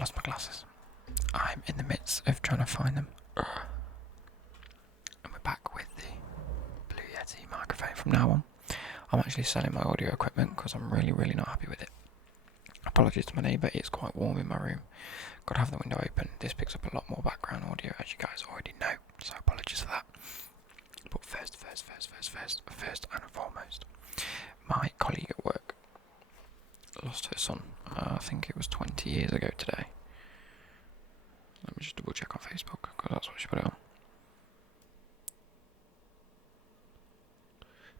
lost my glasses. I'm in the midst of trying to find them. And we're back with the Blue Yeti microphone from now on. I'm actually selling my audio equipment because I'm really not happy with it. Apologies to my neighbour, it's quite warm in my room. Got to have the window open. This picks up a lot more background audio, as you guys already know, so apologies for that. But first and foremost, my colleague at work lost her son. I think it was 20 years ago today. Let me just double check on Facebook, because that's what she put it on.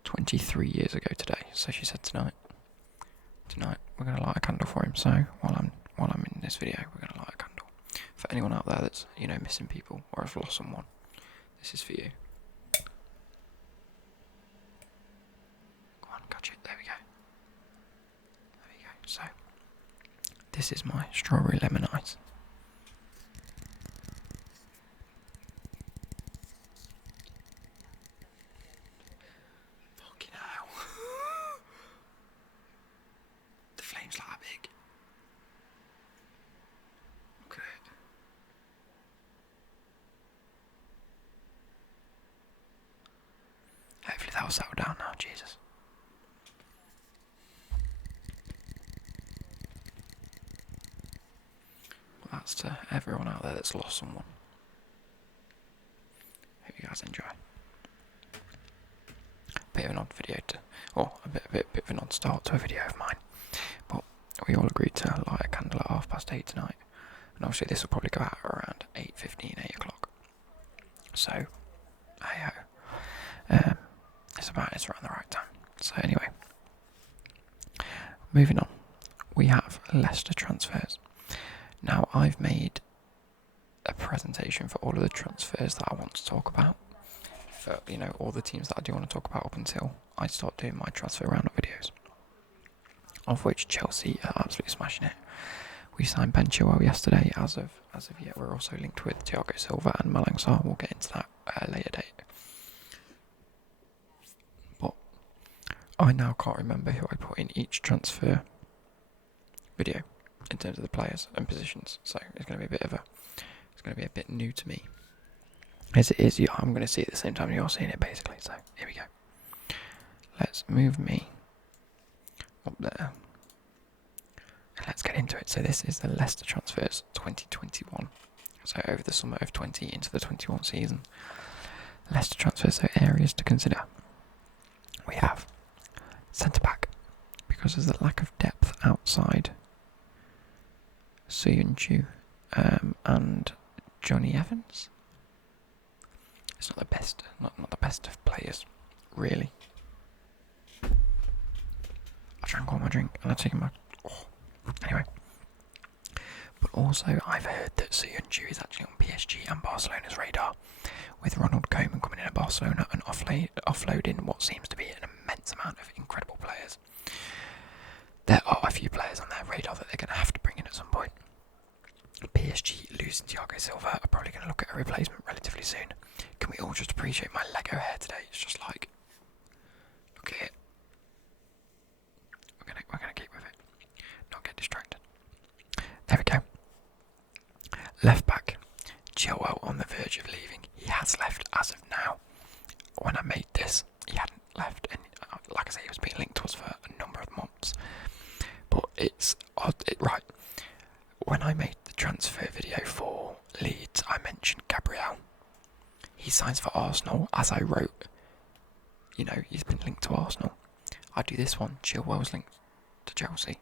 23 years ago today, so she said tonight we're going to light a candle for him. So while I'm in this video, we're going to light a candle. For anyone out there that's, missing people or has lost someone, this is for you. Go on, catch it. There we go. So, this is my strawberry lemon ice. Fucking hell. The flame's like that big. Look at it. Hopefully that'll settle down now, Jesus. That's to everyone out there that's lost someone. Hope you guys enjoy. Bit of an odd video a bit of an odd start to a video of mine. But we all agreed to light a candle at 8:30 tonight. And obviously this will probably go out around 8:15, 8 o'clock. So, hey ho. It's around the right time. So anyway, moving on. We have Leicester transfers. Now, I've made a presentation for all of the transfers that I want to talk about. For, all the teams that I do want to talk about up until I start doing my transfer roundup videos. Of which Chelsea are absolutely smashing it. We signed Ben Chilwell yesterday. As of yet, we're also linked with Thiago Silva and Malang Sarr. We'll get into that at a later date. But I now can't remember who I put in each transfer video in terms of the players and positions, so it's going to be a bit new to me. As it is, I'm going to see it at the same time you're seeing it, basically. So here we go. Let's move me up there, and let's get into it. So this is the Leicester transfers 2021. So over the summer of 20 into the 21 season, Leicester transfers. So areas to consider. We have centre back, because there's a lack of depth outside Suyunju and Johnny Evans. It's not the best, not the best of players, really. I drank all my drink and I've taken my. Anyway, but also I've heard that Suyunju is actually on PSG and Barcelona's radar, with Ronald Koeman coming in at Barcelona and offloading what seems to be an immense amount of incredible players. There are a few players on their radar that they're going to have to bring in at some point. PSG losing Thiago Silva are probably going to look at a replacement relatively soon. Can we all just appreciate my Lego hair today? It's just like, look at it. We're gonna keep with it. Not get distracted. There we go. Left back, Chilwell on the verge of leaving. He has left as of now. When I made this, he hadn't left, and like I say, he was being linked to us for a number of months. But it's odd. Right. When I made the transfer video for Leeds, I mentioned Gabriel. He signs for Arsenal, as I wrote. He's been linked to Arsenal. I do this one. Chilwell's linked to Chelsea.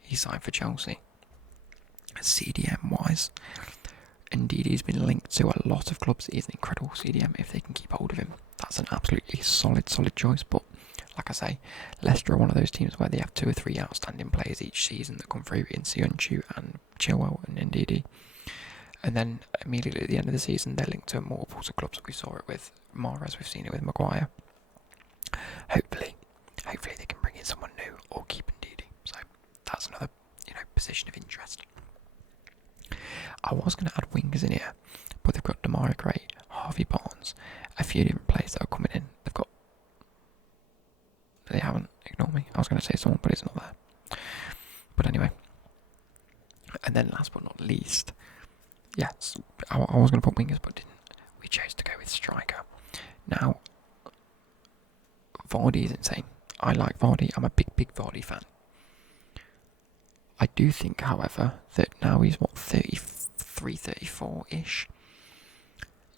He signed for Chelsea. CDM-wise, indeed, he's been linked to a lot of clubs. He's an incredible CDM if they can keep hold of him. That's an absolutely solid choice. But like I say, Leicester are one of those teams where they have 2 or 3 outstanding players each season that come through in Suyunju and Chilwell and Ndidi. And then immediately at the end of the season, they're linked to multiple clubs. We saw it with Mahrez, we've seen it with Maguire. Hopefully they can bring in someone new or keep Ndidi. So that's another, position of interest. I was going to add wingers in here, but they've got Demarai Gray, Harvey Barnes, a few different players that are coming in. They haven't, ignore me. I was going to say someone, but it's not there. But anyway, And then last but not least, yes, I was going to put wingers, but didn't. We chose to go with striker. Now, Vardy is insane. I like Vardy. I'm a big Vardy fan. I do think, however, that now he's 33, 34-ish.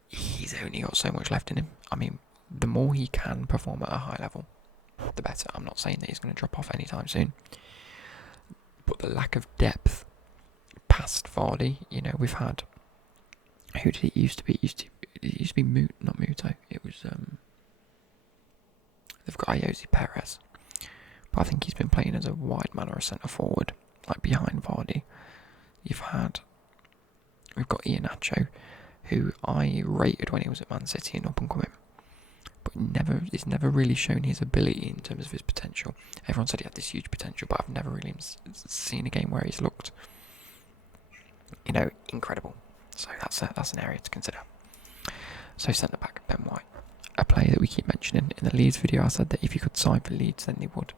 He's only got so much left in him. I mean, the more he can perform at a high level, the better. I'm not saying that he's going to drop off anytime soon. But the lack of depth past Vardy, we've had... Who did it used to be? It used to be not Muto. It was... They've got Ayoze Perez. But I think he's been playing as a wide man or a centre forward, like behind Vardy. We've got Iheanacho, who I rated when he was at Man City and up and coming, but he's never really shown his ability in terms of his potential. Everyone said he had this huge potential, but I've never really seen a game where he's looked, incredible. So that's an area to consider. So centre back, Ben White, a player that we keep mentioning. In the Leeds video, I said that if he could sign for Leeds, then they would.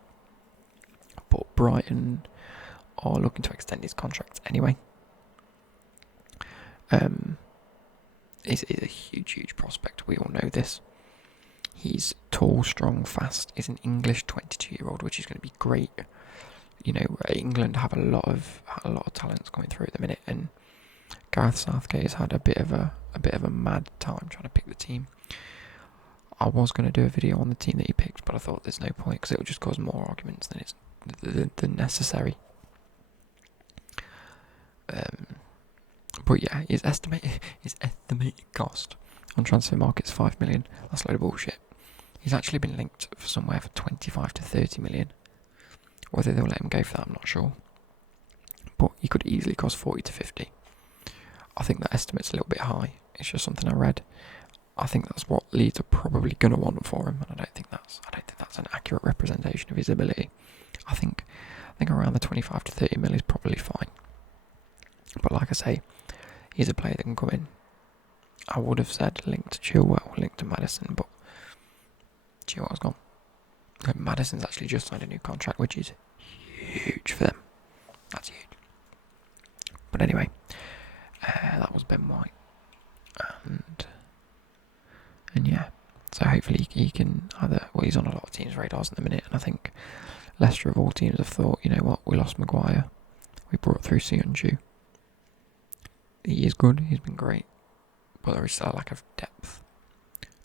But Brighton are looking to extend his contract anyway. He's a huge prospect. We all know this. He's tall, strong, fast. He's an English 22-year-old, which is going to be great. England have a lot of talents coming through at the minute, and Gareth Southgate has had a bit of a mad time trying to pick the team. I was going to do a video on the team that he picked, but I thought there's no point because it would just cause more arguments than necessary. But yeah, his estimated cost on transfer market is 5 million. That's a load of bullshit. He's actually been linked for somewhere for 25 to 30 million. Whether they'll let him go for that, I'm not sure. But he could easily cost 40 to 50. I think that estimate's a little bit high. It's just something I read. I think that's what Leeds are probably going to want for him, and I don't think that's an accurate representation of his ability. I think around the 25 to 30 mil is probably fine. But like I say, he's a player that can come in. I would have said linked to Chilwell, linked to Maddison, but Chilwell's gone. Maddison's actually just signed a new contract, which is huge for them. That's huge. But anyway, that was Ben White. And yeah, so hopefully he can he's on a lot of teams' radars at the minute, and I think Leicester of all teams have thought, you know what, we lost Maguire, we brought through Sionju. He is good, he's been great, but there is still a lack of depth,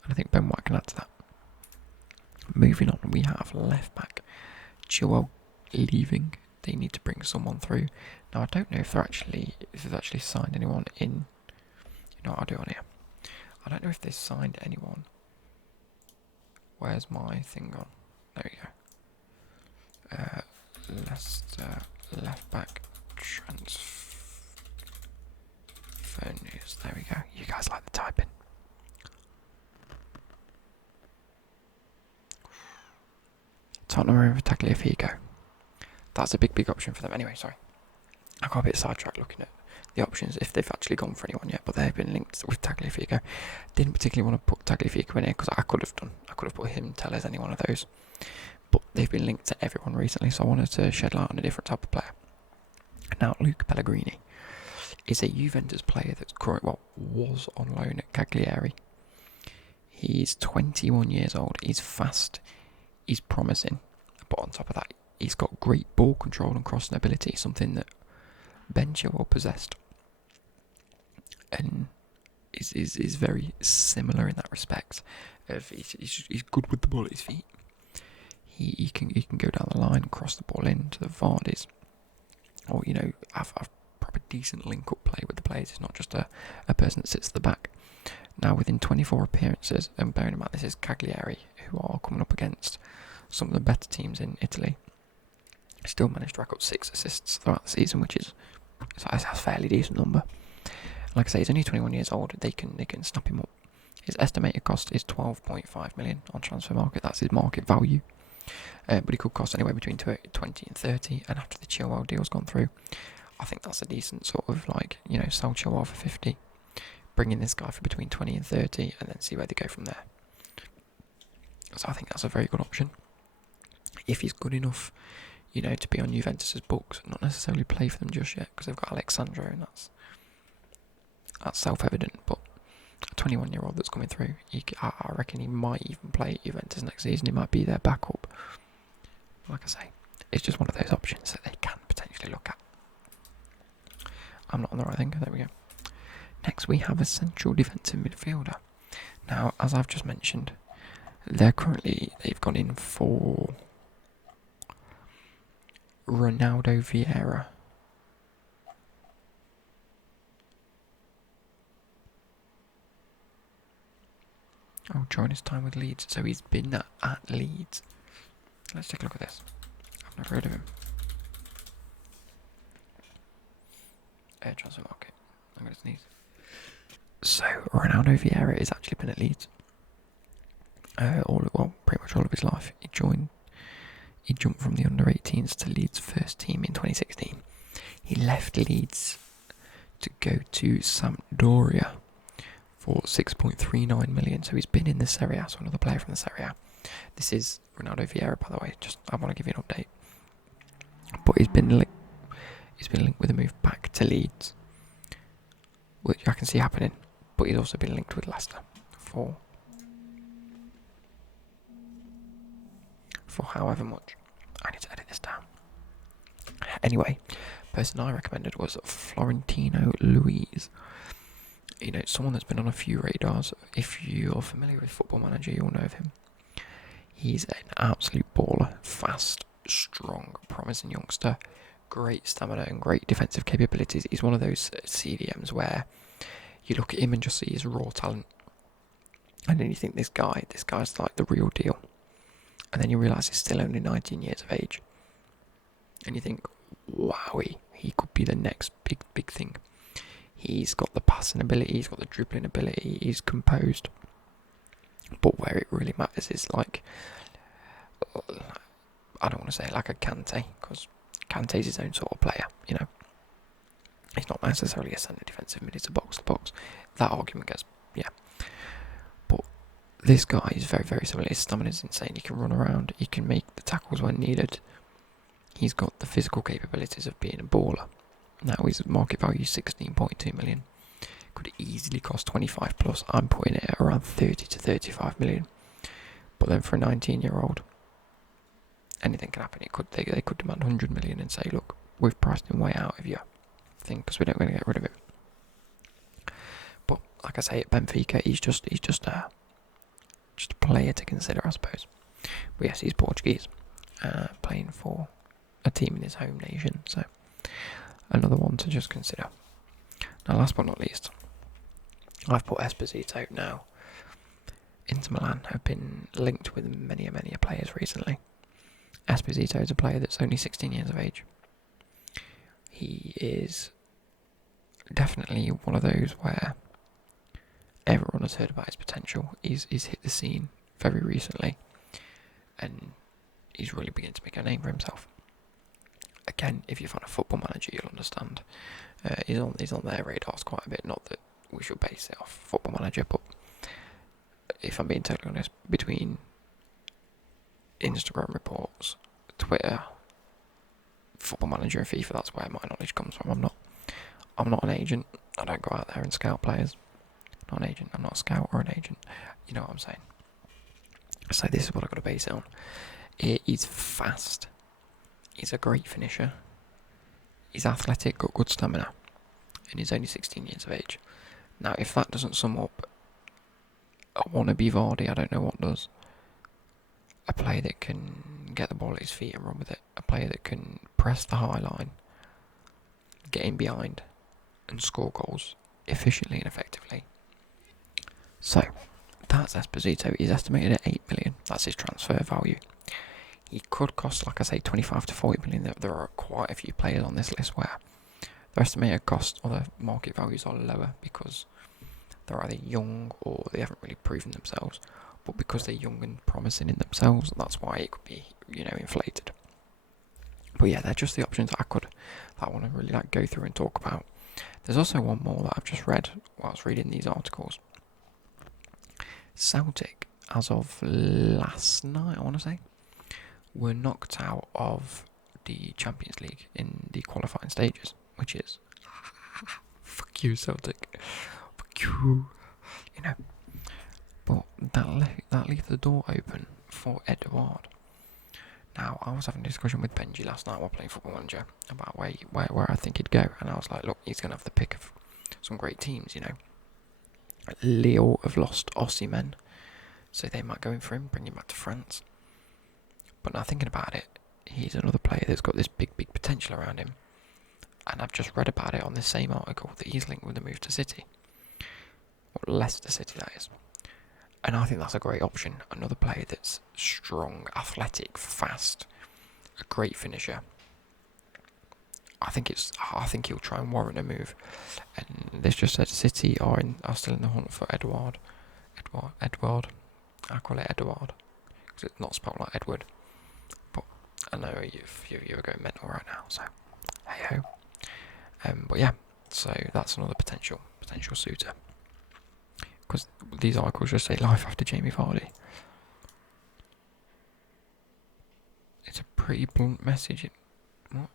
and I think Ben White can add to that. Moving on, we have left back Chilwell leaving. They need to bring someone through. Now I don't know if they've actually signed anyone in. You know what I'll do on here? I don't know if they've signed anyone. Where's my thing gone? There we go. Leicester left back transfer news. There we go. You guys like the typing. Tottenham over Tagliafico. That's a big option for them. Anyway, sorry. I got a bit sidetracked looking at the options if they've actually gone for anyone yet, but they've been linked with Tagliafico. Didn't particularly want to put Tagliafico in here because I could have done. I could have put him, Tellez, any one of those. But they've been linked to everyone recently, so I wanted to shed light on a different type of player. Now, Luke Pellegrini is a Juventus player that's was on loan at Cagliari. He's 21 years old. He's fast. He's promising. But on top of that, he's got great ball control and crossing ability, something that Ben Chilwell possessed, and is very similar in that respect. He's good with the ball at his feet. He can go down the line, cross the ball into the Vardis, or have proper decent link-up play with the players. It's not just a person that sits at the back. Now, within 24 appearances, and bearing in mind this is Cagliari, who are coming up against some of the better teams in Italy, still managed to rack up 6 assists throughout the season, which is a fairly decent number. Like I say, he's only 21 years old. They can snap him up. His estimated cost is 12.5 million on transfer market. That's his market value. But he could cost anywhere between 20 and 30. And after the Chilwell deal's gone through, I think that's a decent sort of sell Chilwell for 50, bring in this guy for between 20 and 30, and then see where they go from there. So I think that's a very good option. If he's good enough, you know, to be on Juventus's books, not necessarily play for them just yet because they've got Alexandro, and that's self-evident. But a 21-year-old that's coming through, I reckon he might even play at Juventus next season. He might be their backup. Like I say, it's just one of those options that they can potentially look at. I'm not on the right thing. There we go. Next, we have a central defensive midfielder. Now, as I've just mentioned, they've gone in for Ronaldo Vieira. Oh, during his time with Leeds. So he's been at Leeds. Let's take a look at this. I've never heard of him. Air transfer market. I'm going to sneeze. So, Ronaldo Vieira has actually been at Leeds. Pretty much all of his life. He jumped from the under-18s to Leeds' first team in 2016. He left Leeds to go to Sampdoria for 6.39 million. So he's been in the Serie A, so another player from the Serie A. This is Ronaldo Vieira, by the way. I want to give you an update. But he's been linked with a move back to Leeds, which I can see happening. But he's also been linked with Leicester for however much. I need to edit this down. Anyway, person I recommended was Florentino Luis. You know, someone that's been on a few radars. If you're familiar with Football Manager, you'll know of him. He's an absolute baller, fast, strong, promising youngster, great stamina and great defensive capabilities. He's one of those CDMs where you look at him and just see his raw talent, and then you think this guy's like the real deal. And then you realise he's still only 19 years of age. And you think, wowie, he could be the next big thing. He's got the passing ability, he's got the dribbling ability, he's composed. But where it really matters is like, I don't want to say like a Kante, because Kante's his own sort of player, you know. He's not necessarily a centre defensive mid, he's a box-to-box. That argument gets, yeah. But this guy is very, very similar. His stamina is insane. He can run around. He can make the tackles when needed. He's got the physical capabilities of being a baller. Now his market value is 16.2 million. Could easily cost 25 plus. I'm putting it at around 30 to 35 million. But then for a 19-year-old, anything can happen. They could demand 100 million and say, look, we've priced him way out of your thing because we're not going to get rid of him. But like I say, at Benfica, he's just a player to consider, I suppose. But yes, he's Portuguese, playing for a team in his home nation, so another one to just consider. Now, last but not least, I've put Esposito. Now, Inter Milan have been linked with many players recently. Esposito is a player that's only 16 years of age. He is definitely one of those where everyone has heard about his potential. He's hit the scene very recently, and he's really beginning to make a name for himself. Again, if you're a fan of Football Manager, you'll understand. He's on their radars quite a bit. Not that we should base it off Football Manager, but if I'm being totally honest, between Instagram reports, Twitter, Football Manager, and FIFA, that's where my knowledge comes from. I'm not an agent. I don't go out there and scout players. Not an agent. I'm not a scout or an agent. You know what I'm saying? So this is what I've got to base it on. He's fast. He's a great finisher. He's athletic, got good stamina, and he's only 16 years of age. Now, if that doesn't sum up a wannabe Vardy, I don't know what does. A player that can get the ball at his feet and run with it. A player that can press the high line, get in behind, and score goals efficiently and effectively. So, that's Esposito. He's estimated at 8 million. That's his transfer value. He could cost, like I say, 25 to 40 million. There are quite a few players on this list where their estimated cost or their market values are lower because they're either young or they haven't really proven themselves. But because they're young and promising in themselves, that's why it could be, inflated. But yeah, they're just the options that I want to really go through and talk about. There's also one more that I've just read whilst reading these articles. Celtic, as of last night, I want to say, were knocked out of the Champions League in the qualifying stages, which is fuck you, Celtic, fuck you, you know. But that leaves the door open for EDOUARD. Now, I was having a discussion with Benji last night while playing Football Manager about where I think he'd go, and I was like, look, he's going to have the pick of some great teams, you know. Lille have lost Osimhen, so they might go in for him, bring him back to France. But now thinking about it, he's another player that's got this big potential around him. And I've just read about it on this same article that he's linked with the move to City. Or Leicester City, that is. And I think that's a great option. Another player that's strong, athletic, fast, a great finisher. I think he'll try and warrant a move. And this just said City are still in the hunt for EDOUARD. Edward. I call it EDOUARD because it's not spelled like Edward. But I know you're going mental right now. So hey ho. But yeah, so that's another potential suitor. Because these articles just say life after Jamie Vardy. It's a pretty blunt message. What?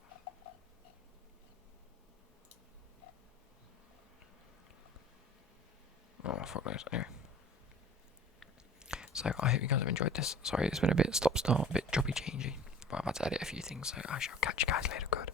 Oh, fuck knows. Anyway. So, I hope you guys have enjoyed this. Sorry, it's been a bit stop-start, a bit choppy-changey. But I've had to edit a few things, so I shall catch you guys later. Good.